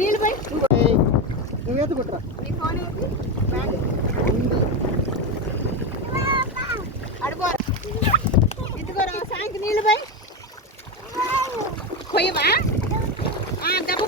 నీళ్ళు పోయి నువ్వేది కుట్రా అడుగో ఇదిగోరా సాయంకి నీళ్ళు పోయి కొయ్యవా దెబ్బ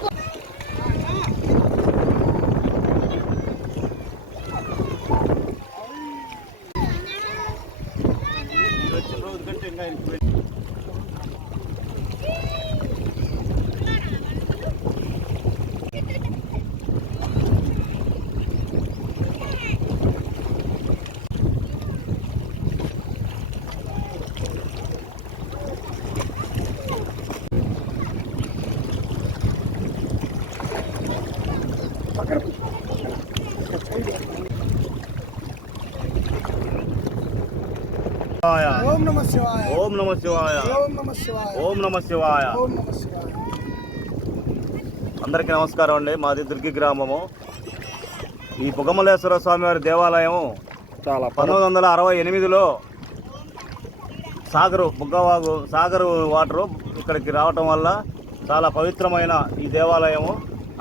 ఓం నమః శివాయ ఓం నమః శివాయ ఓం నమః శివాయ ఓం నమః శివాయ ఓం నమః శివాయ. అందరికీ నమస్కారం అండి. మాది దుర్గి గ్రామము. ఈ పొగమలేశ్వర స్వామివారి దేవాలయం చాలా 1968లో సాగరు వాటరు ఇక్కడికి రావటం వల్ల చాలా పవిత్రమైన ఈ దేవాలయము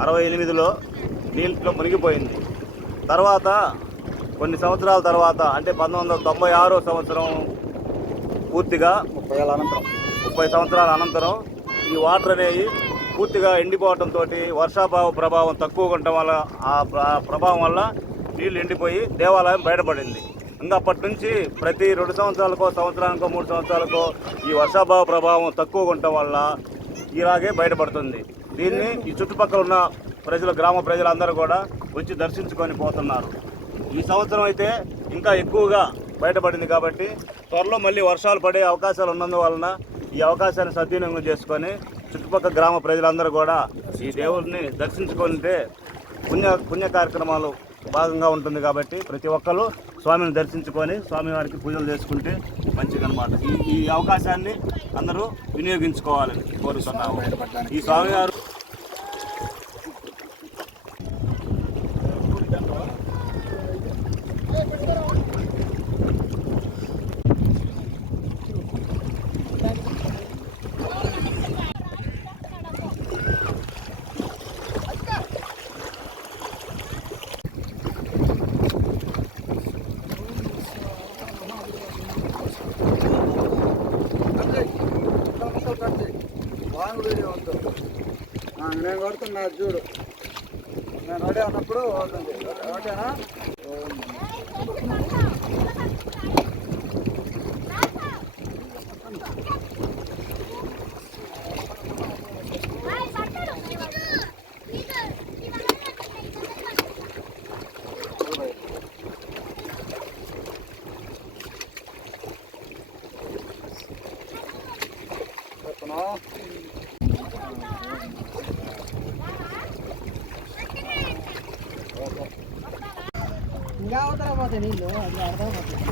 68లో నీళ్ళలో మునిగిపోయింది. తర్వాత కొన్ని సంవత్సరాల తర్వాత అంటే 1996 సంవత్సరం పూర్తిగా 30 సంవత్సరాల అనంతరం ఈ వాటర్ అనేవి పూర్తిగా ఎండిపోవడంతో ప్రభావం తక్కువగా ఉండటం వల్ల ఆ ప్రభావం వల్ల నీళ్ళు ఎండిపోయి దేవాలయం బయటపడింది. ఇంకా అప్పటి నుంచి ప్రతి 2 సంవత్సరాలకో సంవత్సరానికో 3 సంవత్సరాలకో ఈ వర్షాభావ ప్రభావం తక్కువగా ఉండటం వల్ల ఇలాగే బయటపడుతుంది. దీన్ని ఈ చుట్టుపక్కల ఉన్న గ్రామ ప్రజలందరూ కూడా వచ్చి దర్శించుకొని పోతున్నారు. ఈ సంవత్సరం అయితే ఇంకా ఎక్కువగా బయటపడింది కాబట్టి త్వరలో మళ్ళీ వర్షాలు పడే అవకాశాలు ఉన్నందువలన ఈ అవకాశాన్ని సద్వినియోగం చేసుకొని చుట్టుపక్కల గ్రామ ప్రజలందరూ కూడా ఈ దేవుడిని దర్శించుకుంటే పుణ్య కార్యక్రమాలు భాగంగా ఉంటుంది కాబట్టి ప్రతి ఒక్కరు స్వామిని దర్శించుకొని స్వామివారికి పూజలు చేసుకుంటే మంచిదన్నమాట. ఈ అవకాశాన్ని అందరూ వినియోగించుకోవాలని కోరుతున్నాము. ఈ స్వామివారు నేను కొడుతున్నా చూడు, నేను రెడీ ఉన్నప్పుడు అవుతుంది. ఓకేనా? ఇంకా అవతల పోతాయి నీళ్ళు, అది అర్థమైపోతుంది.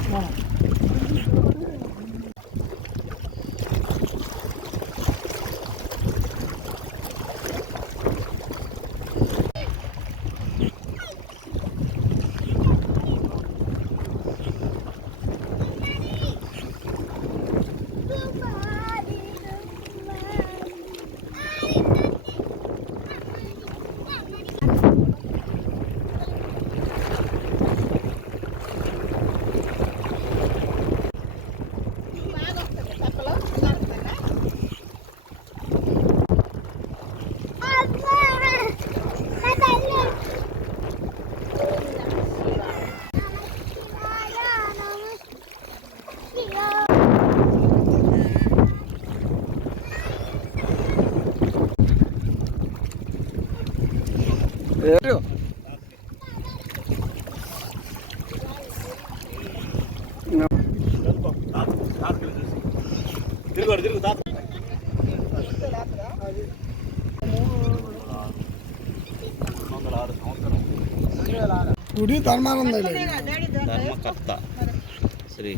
తిరుగు గుడి ధర్మానంద డాడీ ధర్మకర్త శ్రీ